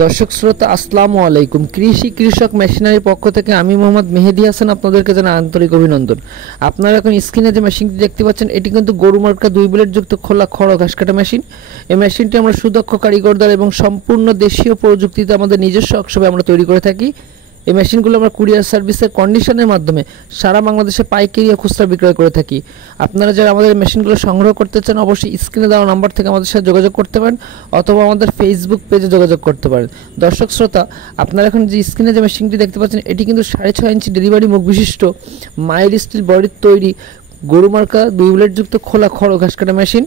দর্শক শ্রোতা আসসালামু আলাইকুম। কৃষক মেশিনারির পক্ষ থেকে আমি মোহাম্মদ মেহেদি হাসান আপনাদেরকে জানাই আন্তরিক অভিনন্দন। আপনারা এখন স্ক্রিনে যে মেশিনটি দেখতে পাচ্ছেন এটি কিন্তু গরু মার্কা 2 ব্লেড যুক্ত খোলা খড় ঘাস কাটা মেশিন। এই মেশিনটি আমরা সুদক্ষ কারিগর দ্বারা এবং সম্পূর্ণ দেশীয় প্রযুক্তিতে আমাদের নিজস্ব ওয়ার্কশপে আমরা তৈরি করে থাকি। এই মেশিনগুলো আমরা কুরিয়ার সার্ভিসের কন্ডিশনের মাধ্যমে সারা বাংলাদেশে পাইকারি ও খুচরা বিক্রয় করে থাকি। আপনারা যারা আমাদের মেশিনগুলো সংগ্রহ করতে চান অবশ্যই স্ক্রিনে দেওয়া নাম্বার থেকে আমাদের সাথে যোগাযোগ করতে পারেন অথবা আমাদের ফেসবুক পেজে যোগাযোগ করতে পারেন। দর্শক শ্রোতা, আপনারা এখন যে স্ক্রিনে যে মেশিনটি দেখতে পাচ্ছেন এটি কিন্তু 6.5 ইঞ্চি ডেলিভারি মুখ বিশিষ্ট মাইল স্টিল বডির তৈরি গরু মার্কা 2 ব্লেড যুক্ত খোলা খড় ঘাস কাটা মেশিন।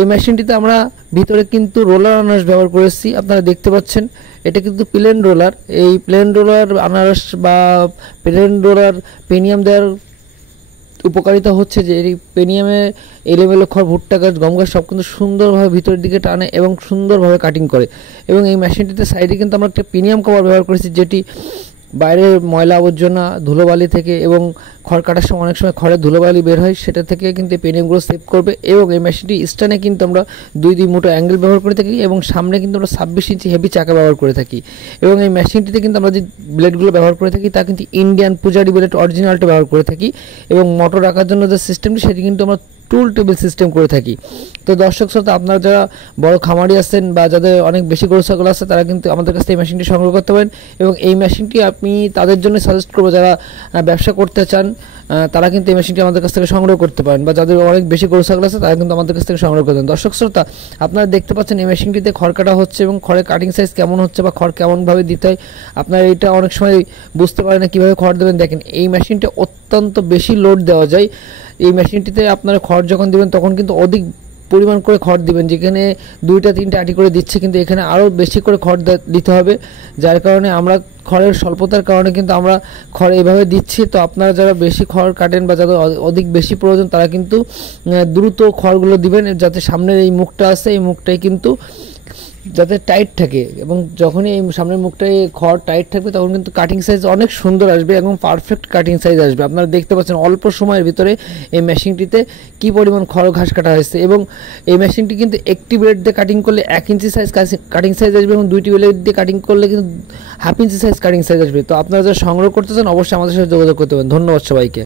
এই মেশিনটিতে আমরা ভিতরে কিন্তু রোলার আনারস ব্যবহার করেছি। আপনারা দেখতে পাচ্ছেন এটা কিন্তু প্লেন রোলার। এই প্লেন রোলার আনারস বা প্লেন রোলার পেনিয়াম দেওয়ার উপকারিতা হচ্ছে যে এই পেনিয়ামে এলোমেলো খড়, ভুট্টা গাছ, গম গাছ সব কিন্তু সুন্দরভাবে ভিতরের দিকে টানে এবং সুন্দরভাবে কাটিং করে। এবং এই মেশিনটিতে সাইডে কিন্তু আমরা একটা প্রিমিয়াম কভার ব্যবহার করেছি, যেটি বাইরের ময়লা আবর্জনা ধুলোবালি থেকে এবং খড় কাটার সময় অনেক সময় খড়ের ধুলোবালি বের হয় সেটা থেকে কিন্তু এই পেনিয়ামগুলো সেভ করবে। এবং এই মেশিনটি স্ট্যান্ডে কিন্তু আমরা 2 মুঠো অ্যাঙ্গেল ব্যবহার করে থাকি এবং সামনে কিন্তু আমরা 26 ইঞ্চি হেভি চাকা ব্যবহার করে থাকি। এবং এই মেশিনটিতে কিন্তু আমরা যে ব্লেডগুলো ব্যবহার করে থাকি তা কিন্তু ইন্ডিয়ান পূজারি ব্লেড অরিজিনালটা ব্যবহার করে থাকি। এবং মোটর রাখার জন্য যে সিস্টেমটি সেটি কিন্তু আমরা টুল টেবিল সিস্টেম করে থাকি। তো দর্শক শ্রোতা, আপনারা যারা বড় খামারি আছেন বা যাদের অনেক বেশি গরু ছাগল আছে তারা কিন্তু আমাদের কাছ থেকে এই মেশিনটি সংগ্রহ করতে পারেন। এবং এই মেশিনটি আমি তাদের জন্য সাজেস্ট করবো যারা ব্যবসা করতে চান, তারা কিন্তু এই মেশিনটি আমাদের কাছ থেকে সংগ্রহ করতে পারেন, বা যাদের অনেক বেশি গরু ছাগল আছে তারা কিন্তু আমাদের কাছ থেকে সংগ্রহ করতেন। দর্শক শ্রোতা, আপনারা দেখতে পাচ্ছেন এই মেশিনটিতে খড় কাটা হচ্ছে এবং খড়ের কাটিং সাইজ কেমন হচ্ছে বা খড় কেমনভাবে দিতে হয় আপনারা এটা অনেক সময় বুঝতে পারেন না কীভাবে খড় দেবেন। দেখেন এই মেশিনটা অত্যন্ত বেশি লোড দেওয়া যায়। এই মেশিনটিতে আপনারা খড় যখন দিবেন তখন কিন্তু অধিক পরিমাণ করে খড় দিবেন, যেখানে 2-3 আটি করে দিচ্ছে কিন্তু এখানে আরও বেশি করে খড় দিতে হবে। যার কারণে আমরা খড়ের স্বল্পতার কারণে কিন্তু আমরা খড় এইভাবে দিচ্ছি। তো আপনারা যারা বেশি খড় কাটেন বা যাদের অধিক বেশি প্রয়োজন তারা কিন্তু দ্রুত খড়গুলো দিবেন, যাতে সামনের এই মুখটা আছে এই মুখটাই কিন্তু যাতে টাইট থাকে। এবং যখনই এই সামনের মুখটায় খড় টাইট থাকবে তখন কিন্তু কাটিং সাইজ অনেক সুন্দর আসবে এবং পারফেক্ট কাটিং সাইজ আসবে। আপনারা দেখতে পাচ্ছেন অল্প সময়ের ভিতরে এই মেশিনটিতে কি পরিমাণ খড় ঘাস কাটা হয়েছে। এবং এই মেশিনটি কিন্তু একটি ব্লেড দিয়ে কাটিং করলে 1 ইঞ্চি সাইজ কাটিং সাইজ আসবে এবং 2টি ব্লেড দিয়ে কাটিং করলে কিন্তু 1/2 ইঞ্চি সাইজ কাটিং সাইজ আসবে। তো আপনারা যারা সংগ্রহ করতে চান অবশ্যই আমাদের সাথে যোগাযোগ করতে পারেন। ধন্যবাদ সবাইকে।